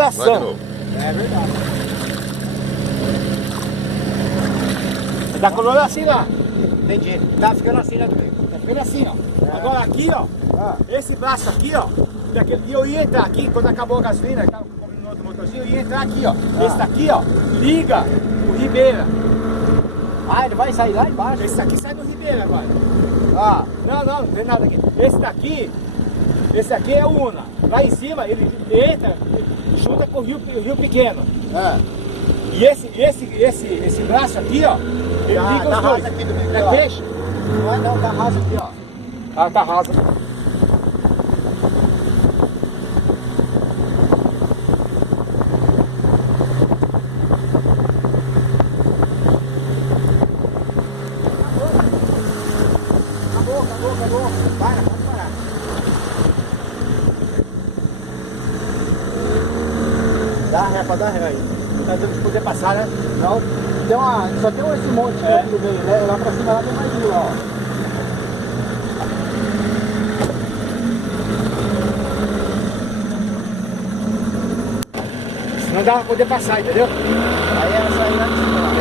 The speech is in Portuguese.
movimentação. É verdade. Da coluna assim lá. Entendi. Tá ficando assim, né? Tá ficando assim, ó. É. Agora aqui, ó. Esse braço aqui, ó. Daquele dia eu ia entrar aqui, quando acabou a gasolina, eu tava no outro motorzinho, eu ia entrar aqui, ó. Esse daqui, ó, liga o Ribeira. Ah, ele vai sair lá embaixo? Esse aqui sai do Ribeira agora. Ah, Não tem nada aqui. Esse aqui é o Una. Lá em cima ele entra, junta com o Rio Pequeno. é. E esse braço aqui, ó, ele liga os dois. Aqui do meio, É ó. peixe? Não é não, tá raso aqui, ó. Ah, tá rasa. Acabou. Para, pode parar. Dá ré pra dar ré aí. Tá dando pra poder passar, né? Não, só tem esse monte aqui no meio, né? Lá pra cima lá tem mais um, ó. Não dá pra poder passar, entendeu? Aí essa aí lá de cima.